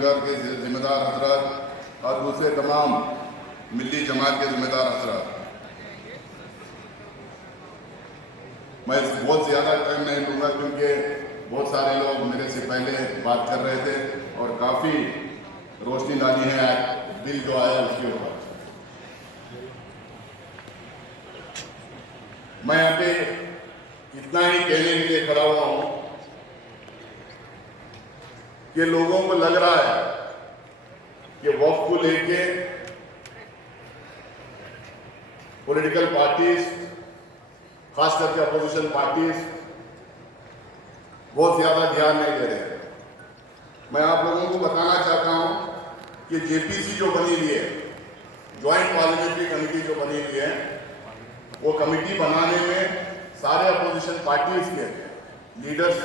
नगर के जिम्मेदार हजरत और दूसरे तमाम मिली जमात के जिम्मेदार हजरत, मैं बहुत ज़्यादा टाइम नहीं लूँगा क्योंकि बहुत सारे लोग मेरे से पहले बात कर रहे थे और काफ़ी रोशनी डाली है बिल जो आया उसके ऊपर। मैं यहाँ पे इतना ही कहने के लिए खड़ा हुआ हूँ कि लोगों को लग रहा है कि वक्फ को लेके पॉलिटिकल पार्टीज, खास करके अपोजिशन पार्टीज बहुत ज्यादा ध्यान नहीं दे रहे। मैं आप लोगों को बताना चाहता हूं कि जेपीसी जो बनी हुई है, ज्वाइंट पार्लियामेंट्री कमेटी जो बनी हुई है, वो कमेटी बनाने में सारे अपोजिशन पार्टीज के लीडर्स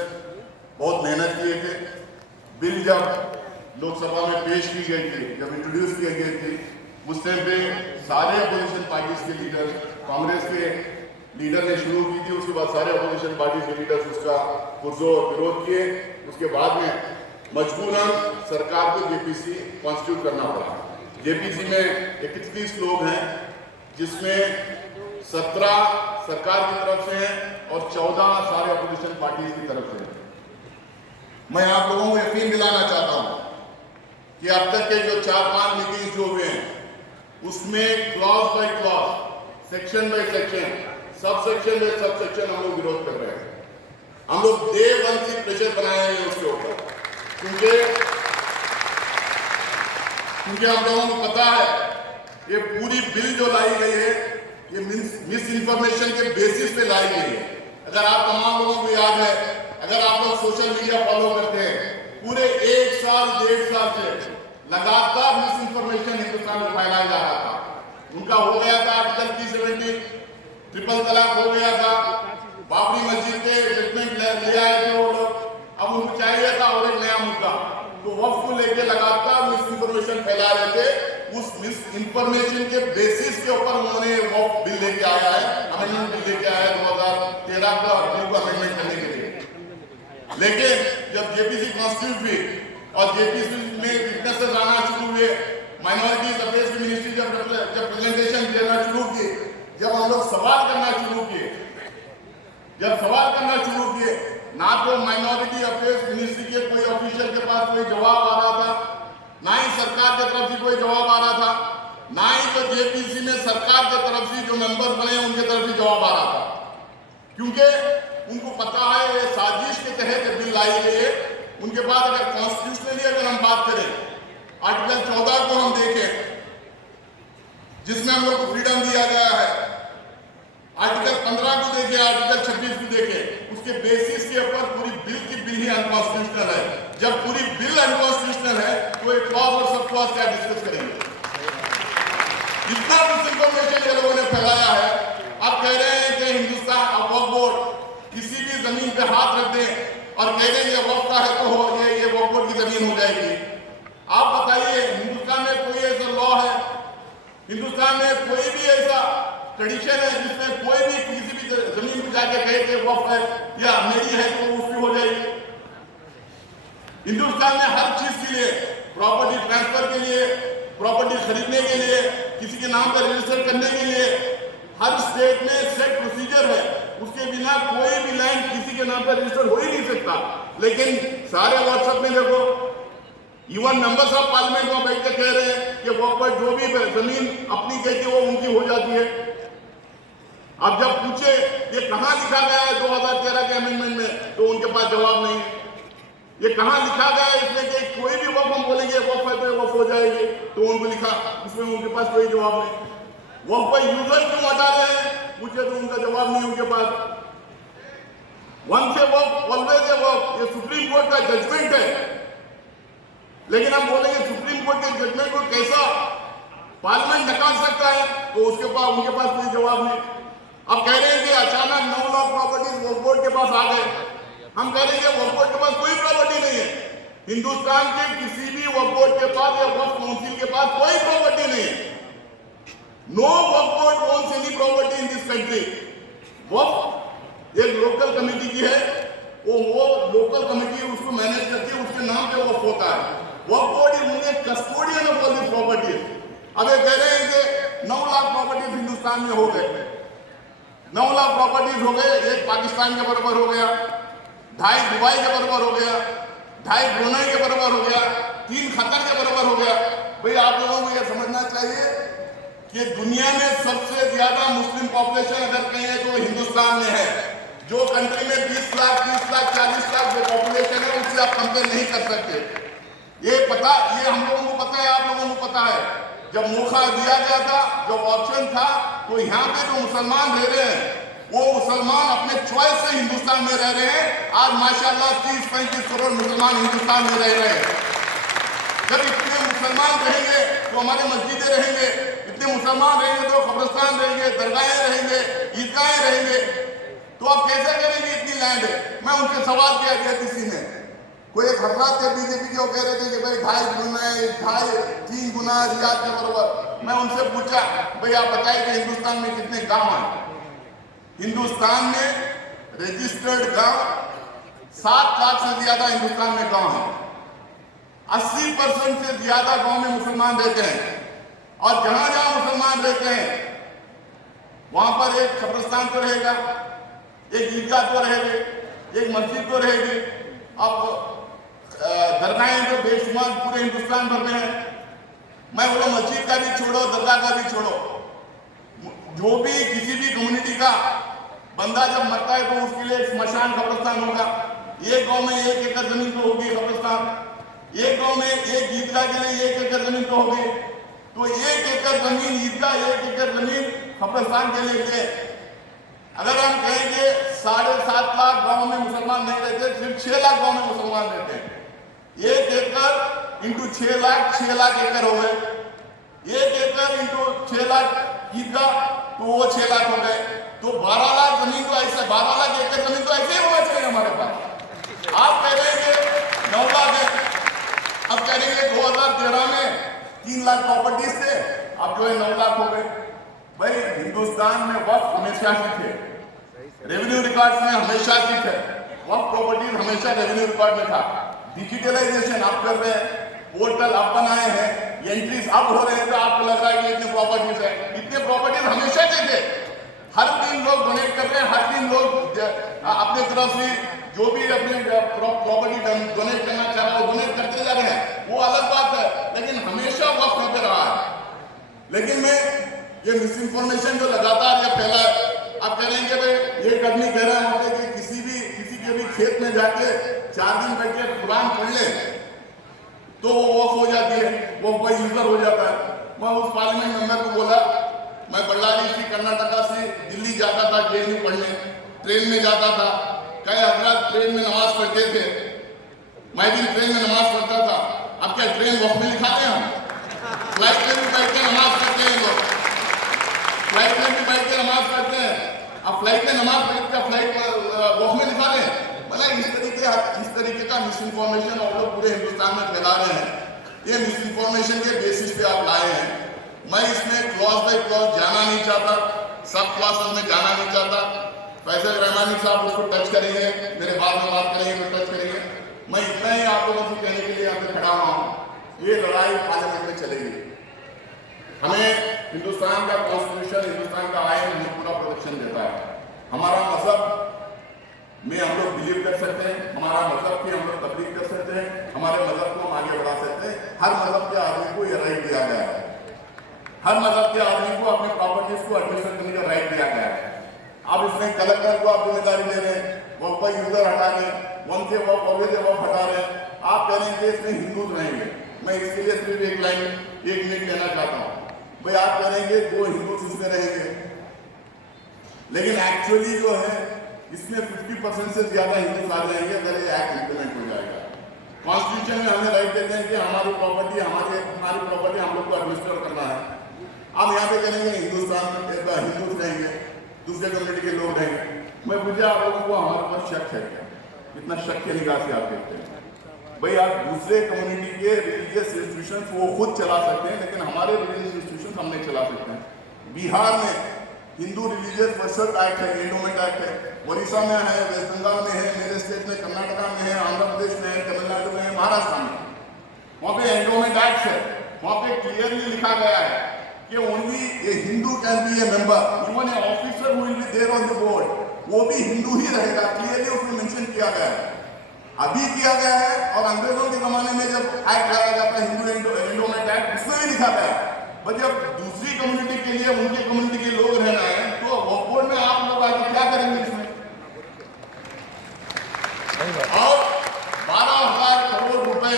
बहुत मेहनत किए थे। बिल जब लोकसभा में पेश की गई थी, जब इंट्रोड्यूस की गई थी, उस टाइम पे सारे अपोजिशन पार्टीज के लीडर, कांग्रेस के लीडर ने शुरू की थी, उसके बाद सारे अपोजिशन पार्टीज के लीडर्स उसका पुरजोर विरोध किए। उसके बाद में मजबूरन सरकार को जेपीसी कॉन्स्टिट्यूट करना पड़ा। जेपीसी में 31 लोग हैं, जिसमें 17 सरकार की तरफ से हैं और 14 सारे अपोजिशन पार्टीज की तरफ से हैं। मैं आप लोगों को यकीन दिलाना चाहता हूं कि अब तक के जो 4-5 मीटिंग्स जो हुए हैं, उसमें clause by clause, section by section, sub section by sub section हम लोग विरोध कर रहे हैं। हम लोग डे 1 से प्रेशर बनाए हैं उसके ऊपर, क्योंकि हम लोगों को पता है ये पूरी बिल जो लाई गई है ये मिस इन्फॉर्मेशन के बेसिस पे लाई गई है। अगर आप तमाम लोगों को याद है, अगर आप लोग सोशल मीडिया फॉलो करते हैं, पूरे 1 साल 1.5 साल से लगातार मिस इन्फॉर्मेशन हिंदुस्तान में फैलाया जा रहा था। उनका हो गया था आर्टिकल 370, ट्रिपल तलाक हो गया था, बाबरी मस्जिद के जजमेंट ले आए थे वो लोग, अब उनको चाहिए था और एक नया मुद्दा, तो वक्फ को लेकर लगातार मिस इन्फॉर्मेशन फैला रहे थे। उस मिस इन्फॉर्मेशन के बेसिस के ऊपर उन्होंने वक्फ बिल लेके आया है, अमेंडमेंट बिल लेके आया है 2013 का बिल को अमेंडमेंट करने के लिए। लेकिन जब जेपीसी कॉन्स्टिट्यूट हुई और जेपीसी में विटनेसेस आना शुरू हुए, माइनॉरिटीज अफेयर्स की मिनिस्ट्री जब प्रेजेंटेशन देना शुरू की, जब हम लोग सवाल करना शुरू किए, ना तो माइनॉरिटी अफेयर्स मिनिस्ट्री के कोई ऑफिशियल के पास कोई जवाब आ रहा था, ना ही सरकार की तरफ से कोई जवाब आ रहा था, ना ही तो जेपीसी में सरकार की तरफ से जो मेंबर बने उनके तरफ से जवाब आ रहा था, क्योंकि उनको पता है ये साजिश के तहत बिल लाई गई है। उनके बाद अगर कॉन्स्टिट्यूशनली अगर हम बात करें, आर्टिकल 14 को हम देखें, जिसमें हम लोग को फ्रीडम दिया गया है, आर्टिकल 15 को देखें, आर्टिकल 26 को देखें, उसके बेसिस के ऊपर पूरी बिल की बिल ही अनकॉन्स्टिट्यूशनल है। जब पूरी बिल अनकॉन्स्टिट्यूशनल है तो एक क्लॉज और सब क्लॉज क्या डिस्कस करेंगे? इतना मिसइंफॉर्मेशन ये लोगों ने फैलाया है। अब कह रहे हैं कि हिंदुस्तान वक्फ बोर्ड किसी भी जमीन पे हाथ रख दें और कह दें ये वक्फ का है तो हो ये वक्फ बोर्ड की जमीन हो जाएगी। आप बताइए, हिंदुस्तान में कोई ऐसा लॉ है, हिंदुस्तान में कोई भी ऐसा ट्रेडिशन है जिसमें कोई भी किसी भी जमीन को जाके कहे कि वक्फ है या मेरी है तो उसकी हो जाएगी? हिंदुस्तान में हर चीज के लिए, प्रॉपर्टी ट्रांसफर के लिए, प्रॉपर्टी खरीदने के लिए, किसी के नाम पर रजिस्टर करने के लिए, हर स्टेट में सेट प्रोसीजर है। उसके बिना कोई भी लैंड किसी के नाम पर रजिस्टर हो ही नहीं सकता। लेकिन सारे व्हाट्सएप में देखो, इवन मेंबर्स ऑफ पार्लियामेंट वहां बैठ के कह रहे हैं कि वक्फ पर जो भी जमीन अपनी कहती है वो उनकी हो जाती है। अब जब पूछे ये कहां लिखा गया है 2013 के अमेंडमेंट में, तो उनके पास जवाब नहीं। ये कहां लिखा गया है इसमें कि कोई भी वक्फ हम बोलेंगे वक्फ है तो वक्फ हो जाएगी, तो उनको लिखा, उसमें उनके पास कोई जवाब नहीं। वक्फ पर यूजर क्यों हटा रहे हैं पूछे तो उनका जवाब नहीं उनके पास। वन से वक्फ, ऑलवेज ए वक्फ, ये सुप्रीम कोर्ट का जजमेंट है। लेकिन हम बोलेंगे सुप्रीम कोर्ट के जजमेंट को कैसा पार्लियामेंट नकार सकता है, तो उसके पास उनके पास कोई जवाब नहीं। अब कह रहे हैं कि अचानक 9 लाख प्रॉपर्टीज वक्फ बोर्ड के पास आ गए। हम कह रहे हैं कि वक्फ बोर्ड के पास कोई प्रॉपर्टी नहीं है। हिंदुस्तान के किसी भी वक्फ बोर्ड के पास या वक्फ काउंसिल के पास कोई प्रॉपर्टी नहीं है। No Waqf board owns any property in this country. Waqf एक लोकल कमेटी की है, वो लोकल कमेटी उसको मैनेज करती है, उसके नाम पे वक्फ होता है। Waqf board is only custodian of all the properties. अब ये कह रहे हैं कि 9 लाख प्रॉपर्टीज हिंदुस्तान में हो गए, 9 लाख प्रॉपर्टीज हो गए, 1 पाकिस्तान के बराबर हो गया, 2.5 दुबई के बराबर हो गया, 2.5 ब्रुनेई के बराबर हो गया, 3 कतर के बराबर हो गया। भाई आप लोगों को यह समझना चाहिए कि दुनिया में सबसे ज्यादा मुस्लिम पॉपुलेशन अगर कहें तो हिंदुस्तान में है। जो कंट्री में 20 लाख 30 लाख 40 लाख जो पॉपुलेशन है उससे आप कंपेयर नहीं कर सकते। ये हम लोगों को पता है, आप लोगों को पता है। जब मौका दिया गया था, जब ऑप्शन था, तो यहाँ पे जो मुसलमान रह रहे हैं वो मुसलमान अपने चॉइस से हिंदुस्तान में रह रहे हैं। आज माशाल्लाह 30-35 करोड़ मुसलमान हिंदुस्तान में रह रहे हैं। जब इतने मुसलमान रहेंगे तो हमारे मस्जिदें रहेंगे, इतने मुसलमान रहेंगे तो कब्रिस्तान रहेंगे, दरगाहें रहेंगे, ईदगाहें रहेंगे। तो आप कैसे करेंगे इतनी लैंड? मैं उनसे सवाल किया गया किसी ने, कोई एक हजरात थे बीजेपी के, वो कह रहे थे कि भाई 2.5 गुना रियाद के बराबर। मैं उनसे पूछा भाई आप बताइए कि हिंदुस्तान में कितने गांव हैं? हिंदुस्तान में रजिस्टर्ड गांव 7 लाख से ज्यादा हिंदुस्तान में गांव हैं। 80% से ज्यादा गांव में मुसलमान रहते हैं, और जहां जहां मुसलमान रहते हैं वहां पर एक कब्रिस्तान तो रहेगा, एक ईदगाह तो रहेगी, एक मस्जिद तो रहेगी। अब दरगाहें जो बेशुमार पूरे हिंदुस्तान भर में है। मैं बोला मस्जिद का भी छोड़ो, दरगाह का भी छोड़ो, जो भी किसी भी कम्युनिटी का बंदा जब मरता है तो उसके लिए स्मशान कब्रिस्तान होगा। एक गांव में 1 एकड़ जमीन तो होगी कब्रिस्तान, एक गांव में एक ईदगाह के लिए 1 एकड़ जमीन तो होगी। तो 1 एकड़ जमीन ईदगाह, 1 एकड़ जमीन कब्रिस्तान के लिए। अगर हम कहेंगे 7.5 लाख गांव में मुसलमान नहीं रहते, सिर्फ 6 लाख गांव में मुसलमान रहते हैं। 1 एकड़ इंटू 6 लाख एकड़ हो गए। 1 एकड़ इंटू 6 लाख ईदगाह, तो वो 6 लाख हो गए। तो 12 लाख जमीन तो ऐसे, 12 लाख एकड़ जमीन तो ऐसे ही होना चाहिए हमारे पास। आप कह रहे हैं 9 लाख है, अब कह रहे हैं 2013 में 3 लाख प्रॉपर्टीज थे, अब जो है 9 लाख हो गए। भाई हिंदुस्तान में वक्फ हमेशा से थे, रेवेन्यू रिकॉर्ड में हमेशा से थे, वक्फ प्रॉपर्टीज हमेशा रेवेन्यू रिकॉर्ड में था। डिजिटलाइजेशन आप कर रहे हैं, पोर्टल आप बनाए हैं, एंट्रीज अब हो रहे हैं, तो आपको लग रहा है कि इतने प्रॉपर्टीज है। इतने प्रॉपर्टीज हमेशा से थे। हर दिन लोग डोनेट कर रहे हैं, हर दिन लोग अपने तरफ से जो भी अपनी प्रॉपर्टी डोनेट करना चाह रहे हैं वो डोनेट करते जा रहे हैं, वो अलग बात है, लेकिन हमेशा वक्त में रहा है। लेकिन मैं ये मिस इन्फॉर्मेशन जो लगातार ये फैला है, आप कह रहे हैं कि भाई एक आदमी कह रहा है कि किसी के भी खेत में जाके 4 दिन बैठ के कुरान पढ़ ले तो वो वॉक हो जाती है, वो कोई यूजर हो जाता है। मैं उस पार्लियामेंट मेंबर को बोला, मैं बल्लारी से कर्नाटका से दिल्ली जाता था जेएनयू पढ़ने, ट्रेन में जाता था, कई हजरात ट्रेन में नमाज पढ़ते थे, मैं भी ट्रेन में नमाज पढ़ता था। अब क्या ट्रेन वॉक में लिखाते हैं? हम फ्लाइट में भी बैठ के नमाज पढ़ते हैं लोग, फ्लाइट में भी बैठ के नमाज पढ़ते हैं। अब फ्लाइट में नमाज पढ़ के फ्लाइट वॉक में लिखा रहे हैं। मतलब इस तरीके का मिस इन्फॉर्मेशन आप लोग पूरे हिंदुस्तान में फैला रहे हैं। ये मिस इन्फॉर्मेशन के बेसिस पे आप लाए हैं। मैं इसमें क्लॉज बाय क्लॉज जाना नहीं चाहता, सब क्लॉज में जाना नहीं चाहता। फैसल रहमानी साहब उसको टच करेंगे, मेरे बाद में बात करेंगे तो टच करेंगे। मैं इतना ही आप लोगों से कहने के लिए यहाँ पे खड़ा हुआ हूँ, ये लड़ाई पार्लियामेंट में चलेगी। हमें हिंदुस्तान का कॉन्स्टिट्यूशन, हिंदुस्तान का आइन हमें पूरा प्रोटेक्शन देता है। हमारा मजहब में हम लोग बिलीव कर सकते हैं, हमारा मजहब की हम लोग तबलीग कर सकते हैं, हमारे मजहब को हम आगे बढ़ा सकते हैं। हर मजहब के आदमी को ये राइट दिया गया है, हर मजहब के आदमी को अपने प्रॉपर्टीज को एडमिनिस्ट्रेट करने का राइट दिया गया है। अब इसमें कलेक्टर को आप जिम्मेदारी दे रहे हैं, वो कोई यूजर हटा रहे हैं, वन से वो अवैध वो हटा रहे हैं। आप कह रहे हैं कि इसमें हिंदू रहेंगे। मैं इसके लिए सिर्फ एक मिनट लेना चाहता हूँ। भाई आप कह रहे हैं कि 2 हिंदू इसमें रहेंगे, लेकिन एक्चुअली जो है इसमें 50% से ज्यादा हिंदू आ जाएंगे अगर ये एक्ट इम्प्लीमेंट हो जाएगा। कॉन्स्टिट्यूशन में हमें राइट देते हैं कि हमारी प्रॉपर्टी हम लोग को एडमिनिस्टर करना है। अब यहाँ पे करेंगे हिंदुस्तान में हिंदू रहेंगे, दूसरे कम्युनिटी के लोग रहेंगे। मैं पूछा आप लोगों को हमारे पास शक है क्या? कितना शक के निगाह से आप देखते हैं? भाई आप दूसरे कम्युनिटी के रिलीजियस इंस्टीट्यूशन वो खुद चला सकते हैं, लेकिन हमारे रिलीजियस इंस्टीट्यूशन हम नहीं चला सकते हैं। बिहार में हिंदू रिलीजियस वर्शिप एक्ट है, एंडोमेंट एक्ट है, उड़ीसा में है, वेस्ट बंगाल में है, मेरे स्टेट में कर्नाटका में है, आंध्र प्रदेश में है, तमिलनाडु में है, महाराष्ट्र में। वहां पे एंडोमेंट एक्ट है, वहां पे क्लियरली लिखा गया है कि only a Hindu can be a member, even a officer who will be there on the board वो भी हिंदू ही रहेगा, क्लियरली उसमें मेंशन किया गया है। अभी किया गया है और अंग्रेजों के जमाने में जब एक्ट लाया जाता है हिंदू एंडोमेंट एक्ट, उसमें भी लिखा गया है। पर जब दूसरी कम्युनिटी के लिए उनकी कम्युनिटी के लोग रहना है तो वक्फ बोर्ड में आप लोग आके क्या करेंगे इसमें? और 12,000 करोड़ रुपए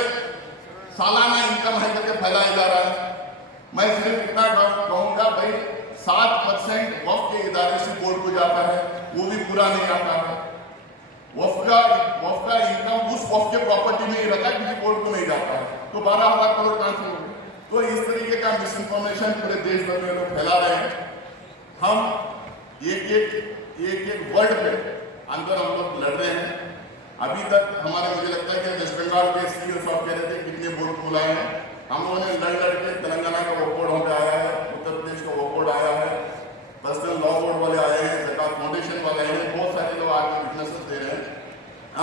सालाना इनकम है करके फैलाया जा रहा है। मैं सिर्फ इतना कहूंगा भाई 7% वक्फ के इदारे से बोर्ड को जाता है, वो भी पूरा नहीं आता है। वक्फ का इनकम उस वक्फ के प्रॉपर्टी में ही रहता है, किसी बोर्ड को नहीं जाता है, तो 12,000 करोड़ कहां से होंगे? तो इस तरीके का मिस इन्फॉर्मेशन पूरे देश भर में लोग फैला रहे हैं। हम एक वर्ड पे अंदर हम लोग लड़ रहे हैं। अभी तक हमारे मुझे लगता है कि वेस्ट बंगाल के सीईओ साहब कह रहे थे कितने बोर्ड खुलाए हैं, हम लोगों ने लड़ के तेलंगाना का वक्फ बोर्ड हमें आया है, उत्तर प्रदेश का वक्फ बोर्ड आया है, पर्सनल लॉ बोर्ड वाले आए हैं, ज़कात फाउंडेशन वाले आए हैं, बहुत सारे लोग आगे विटनेसेस दे रहे हैं।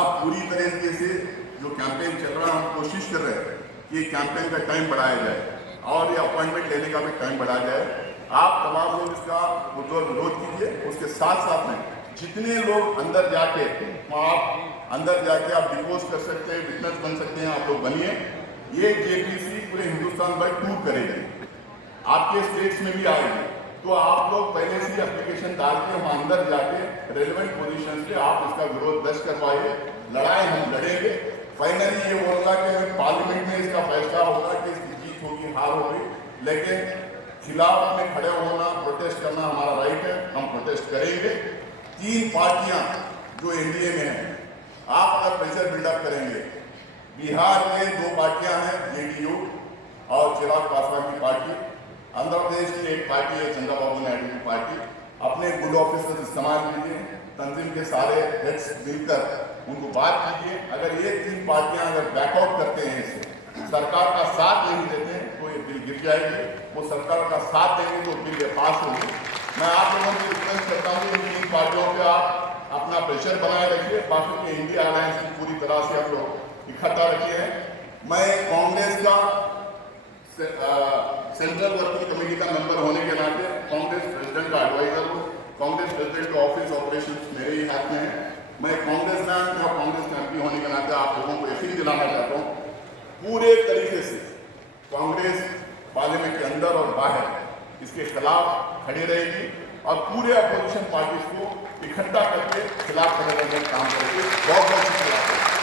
आप पूरी तरीके से जो कैंपेन चल रहा है हम कोशिश कर रहे हैं कि कैंपेन का टाइम बढ़ाया जाए और ये अपॉइंटमेंट लेने का भी टाइम बढ़ाया जाए। आप तमाम लोग इसका विरोध कीजिए, उसके साथ साथ में जितने लोग अंदर जाके आप डिपोज कर सकते हैं, विटनेस बन सकते हैं, आप लोग बनिए। ये जेपीसी पूरे हिंदुस्तान भर टूर करेगी, आपके स्टेट्स में भी आएगी, तो आप लोग पहले से एप्लीकेशन डाल के वहाँ अंदर जाके रेलेवेंट पोजीशन से आप इसका विरोध दर्ज करवाइए। लड़ाई हम लड़ेंगे, फाइनली ये होगा कि हमें पार्लियामेंट में इसका फैसला होगा कि इसकी जीत होगी हार होगी, लेकिन खिलाफ में खड़े होना, प्रोटेस्ट करना हमारा राइट है, हम प्रोटेस्ट करेंगे। 3 पार्टियां जो एनडीए में हैं, आप अगर प्रेशर बिल्डअप करेंगे, बिहार में 2 पार्टियां हैं, जेडीयू और चिराग पासवान की पार्टी, आंध्र प्रदेश की एक पार्टी है चंद्रबाबू नायडू की पार्टी। अपने गुड ऑफिसर्स इस्तेमाल कीजिए, तंजीम के सारे हेड्स मिलकर उनको बात कीजिए। अगर ये 3 पार्टियां अगर बैकआउट करते हैं, इससे सरकार का साथ नहीं देते हैं तो ये बिल गिर जाएगी, वो सरकार का साथ देंगे तो बिल पास होगी। मैं आप लोगों से रिक्वेस्ट करता हूँ कि इन 3 पार्टियों पर आप अपना प्रेशर बनाए रखिए, बाकी के इंडिया अलायंस की पूरी तरह से आप लोग इकट्ठा रखिए। मैं कांग्रेस का सेंट्रल वर्किंग कमेटी का मेंबर होने के नाते कांग्रेस प्रेसिडेंट का एडवाइजर हूँ, कांग्रेस प्रेसिडेंट का ऑफिस ऑपरेशन मेरे ही हाथ में है। मैं कांग्रेस मैन और कांग्रेस का एमपी होने के नाते आप लोगों को यकीन दिलाना चाहता हूँ, पूरे तरीके से कांग्रेस पार्लियामेंट के अंदर और बाहर इसके खिलाफ खड़ी रहेगी और पूरे अपोजिशन पार्टीज को इकट्ठा करके खिलाफ करने का काम करेगी। बहुत बहुत शुक्रिया।